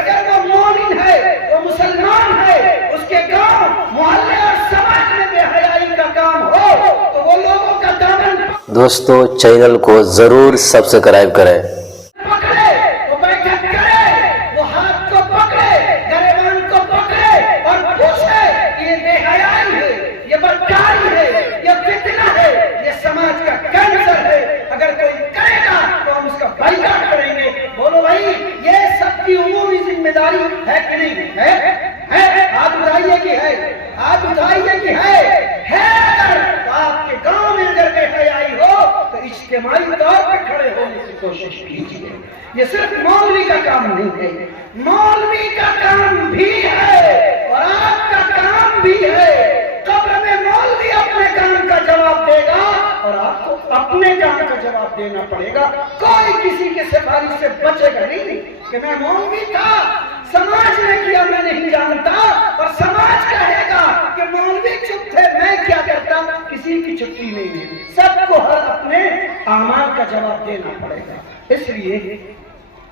اگر وہ مومن ہے، وہ مسلمان ہے، اس کے گاؤں محلے اور سماج میں بے حیائی کا کام ہو تو وہ لوگوں کا دامن دوستو چینل کو ضرور سبسکرائب کریں۔ پکڑے، وہ بیٹھک کرے، وہ ہاتھ کو پکڑے، گریبان کو پکڑے اور پوچھے کہ یہ بے حیائی ہے، یہ بدکاری ہے، یہ فتنہ ہے، یہ سماج کا کینسر ہے۔ اگر کوئی کرے گا تو ہم اس کا بائیکاٹ کریں گے۔ بولو بھائی، یہ سب کی عمومی ذمہ داری ہے کہ نہیں ہے؟ ہاتھ اٹھائیے کہ ہے، ہاتھ اٹھائیے کہ ہے اگر تو آپ کے گاؤں میں اگر بے حیائی ہو تو اجتماعی طور پہ کھڑے ہونے کی کوشش کیجیے۔ یہ صرف مولوی کا کام نہیں ہے، مولوی کا کام بھی ہے اور آپ کا کام بھی ہے۔ قبر میں مولوی اپنے کام کا جواب دے گا اور آپ کو اپنے کام کا جواب دینا پڑے گا۔ کوئی کسی کے سفارش سے بچے گا نہیں کہ میں مولوی تھا، سماج نے کیا میں نہیں جانتا، اور سماج کہے گا کہ مولوی چپ تھے میں کیا کرتا۔ کسی کی چھٹی نہیں ہے، سب کو ہر اپنے اعمال کا جواب دینا پڑے گا۔ اس لیے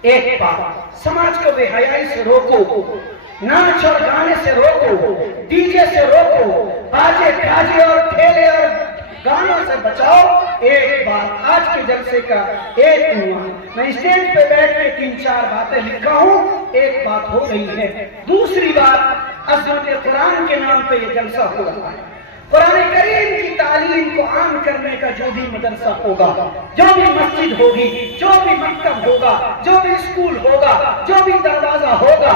ایک بات، سماج کو بے حیائی سے روکو، ناچ اور گانے سے روکو، ڈی جے سے روکو، باجے گاجے اور ٹھیلے اور گانوں سے بچاؤ۔ ایک بات آج کے جلسے کا ایک عنوان، میں اسٹیج پہ بیٹھ کے 3-4 باتیں لکھا ہوں، ایک بات ہو رہی ہے۔ دوسری بات، عظمت قرآن کے نام پہ یہ جلسہ ہو رہا ہے۔ قرآن کریم کی تعلیم کو عام کرنے کا جو بھی مدرسہ ہوگا، جو بھی مسجد ہوگی، جو بھی مکتب ہوگا، جو بھی اسکول ہوگا، جو بھی دروازہ ہوگا،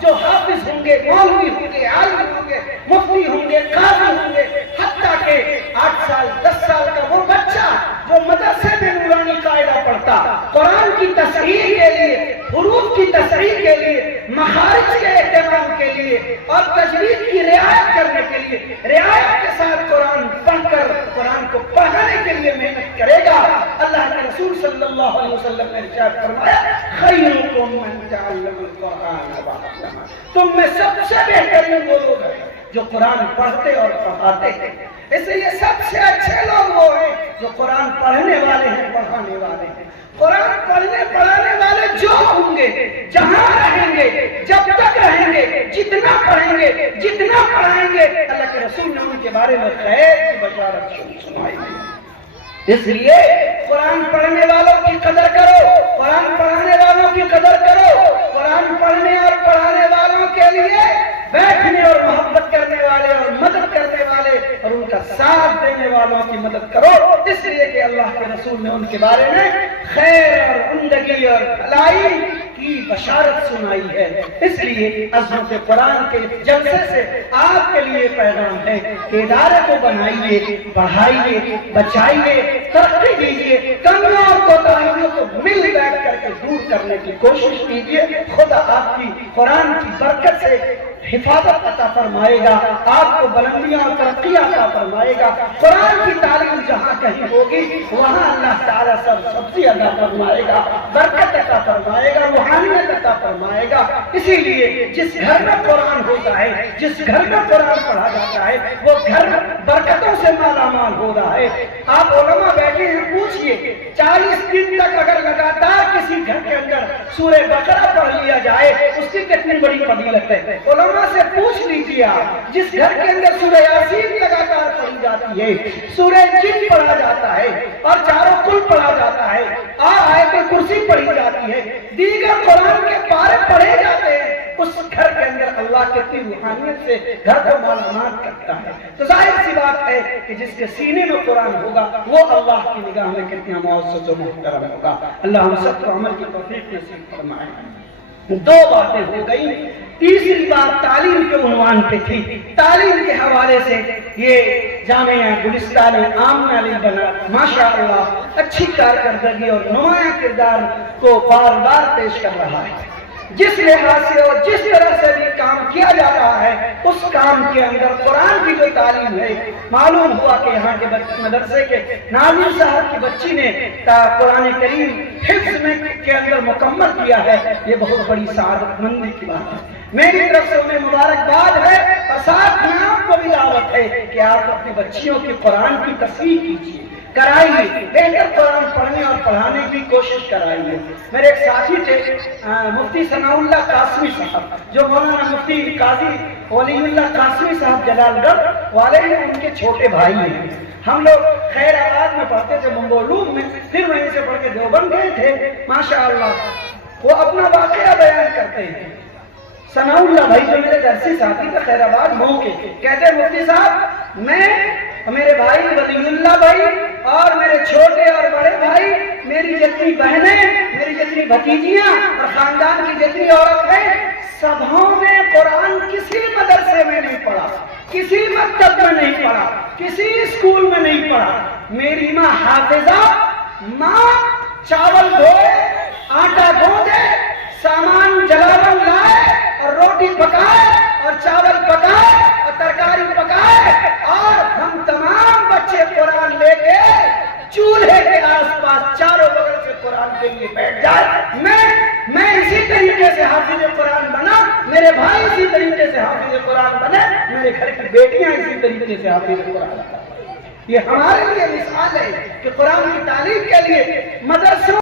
جو حافظ ہوں گے، مولوی ہوں گے، عالم ہوں گے، مفتی ہوں گے، قاضی ہوں گے، حتیٰ کہ 8 سال 10 سال کا وہ بچہ جو مدرسے میں نورانی قاعدہ پڑھتا، قرآن کی تصحیح کے لیے، حروف کی تصحیح کے لیے، مخارج کے اہتمام کے لیے اور تجوید کی رعایت کرنے کے لیے، رعایت کے ساتھ قرآن پڑھ کر قرآن کو پڑھانے کے لیے محنت کرے گا۔ اللہ کے رسول صلی اللہ علیہ وسلم نے ارشاد فرمایا، خیرکم من تعلم القرآن وعلمہ، تم میں سب سے بہترین وہ لوگ ہیں جو قرآن پڑھتے اور پڑھاتے ہیں۔ اس لیے سب سے اچھے لوگ وہ ہیں جو قرآن پڑھنے والے ہیں، پڑھانے والے ہیں۔ قرآن پڑھنے پڑھانے والے جو ہوں گے، جہاں رہیں گے، جب تک رہیں گے، جتنا پڑھیں گے، جتنا پڑھائیں گے، اللہ کے رسول نے ان کے بارے میں خیر کی بشارت سنائی ہے۔ اس لیے قرآن پڑھنے والوں کی قدر کرو، قرآن پڑھانے والوں کی قدر کرو، قرآن پڑھنے اور پڑھانے والوں کے لیے بیٹھنے اور محبت کرنے والے اور مدد کرنے والے اور ان کا ساتھ دینے والوں کی مدد کرو، اس لیے کہ اللہ کے رسول نے ان کے بارے میں خیر اور عمدگی اور بھلائی کی بشارت سنائی ہے۔ اس لیے عظمت قرآن کے جلسے سے آپ کے لیے پیغام ہے کہ ادارے کو بنائیے، بڑھائیے، بچائیے، ترقی دیجیے، کمیوں اور کوتاہیوں کو مل بیٹھ کر کے دور کرنے کی کوشش کیجیے۔ خدا آپ کی قرآن کی برکت سے حفاظت عطا فرمائے گا، آپ کو بلندیاں اور ترقی عطا فرمائے گا۔ قرآن کی تعلیم جہاں کہیں ہوگی وہاں اللہ تعالیٰ سبزی عطا فرمائے گا، برکت عطا فرمائے گا، روحانیت عطا فرمائے گا۔ اسی لیے جس گھر میں قرآن ہوتا ہے، جس گھر میں قرآن پڑھا جاتا ہے، وہ گھر برکتوں سے مالا مال ہو رہا ہے۔ آپ علماء بیٹھے ہیں، پوچھئے 40 دن تک اگر لگاتار کسی گھر کے اندر سورہ بقرہ پڑھ لیا جائے اس کی کتنی بڑی فضیلت ہے۔ علماء سے پوچھ لیجیے، آپ جس گھر کے اندر سورہ یاسین لگاتار پڑھی جاتی ہے، سورہ جن پڑھا جاتا ہے اور چاروں کل پڑھا جاتا ہے، آیت کرسی پڑھی جاتی ہے، دیگر قرآن کے پارے پڑھے جاتے ہیں، اس گھر کے اندر اللہ کتنی روحانیت سے گھر کو مالا مال کرتا ہے۔ تو ظاہر سی بات ہے کہ جس کے سینے میں قرآن ہوگا وہ اللہ کی نگاہ میں کتنا معزز و محترم ہوگا۔ اللہ ہم سب کو عمل کی توفیق نصیب فرمائے۔ 2 باتیں ہو گئی، تیسری بات تعلیم کے عنوان پہ تھی۔ تعلیم کے حوالے سے یہ جامعہ گلستان آمنہ علی بنا ماشاءاللہ اچھی کارکردگی اور نمایاں کردار کو بار بار پیش کر رہا ہے۔ جس لحاظ سے اور جس طرح سے بھی کام کیا جا رہا ہے اس کام کے اندر قرآن کی جو تعلیم ہے، معلوم ہوا کہ یہاں کے مدرسے کے ناظم صاحب کی بچی نے قرآن کریم حفظ میں کے اندر مکمل کیا ہے، یہ بہت بڑی سعادت مندی کی بات ہے۔ میری طرف سے انہیں مبارکباد ہے اور ساتھ میں آپ کو بھی دعوت ہے کہ آپ اپنی بچیوں کی قرآن کی تصحیح کیجیے، کرائیے، بہتر قرآن پڑھنے اور پڑھانے کی کوشش کرائیے۔ میرے ایک ساتھی تھے مفتی ثناء اللہ قاسمی صاحب، جو مولانا مفتی قاضی ولی اللہ قاسمی صاحب جلال گڑھ والے ہیں، ان کے چھوٹے بھائی ہیں۔ ہم لوگ خیر آباد میں پڑھتے تھے منگولوم میں، پھر وہیں سے پڑھ کے دیوبند گئے تھے۔ ماشاءاللہ وہ اپنا واقعہ بیان کرتے ہیں۔ ثناء اللہ بھائی جو میرے درسی ساتھی تھے خیر آباد مئو کے، کہتے ہیں مفتی صاحب میں، میرے بھائی ولی اللہ بھائی اور میرے چھوٹے اور بڑے بھائی، میری جتنی بہنیں، میری جتنی بھتیجیاں اور خاندان کی جتنی عورت ہیں، سبھوں نے قرآن کسی مدرسے میں نہیں پڑھا، کسی مکتب میں نہیں پڑھا، کسی اسکول میں نہیں پڑھا۔ میری ماں حافظہ، ماں چاول دھوئے، آٹا گوندے، سامان جلاون لائے اور روٹی پکائے اور چاول پکائے اور ترکاری پکائے، اور ہم تمام بچے قرآن لے کے چولہے کے آس پاس چاروں بغل سے قرآن کے لیے بیٹھ جائے۔ میں اسی طریقے سے حافظ قرآن بنا، میرے بھائی اسی طریقے سے حافظ قرآن بنے، میرے گھر کی بیٹیاں اسی طریقے سے حافظ قرآن بنے۔ یہ ہمارے لیے مثال ہے کہ قرآن کی تعلیم کے لیے مدرسوں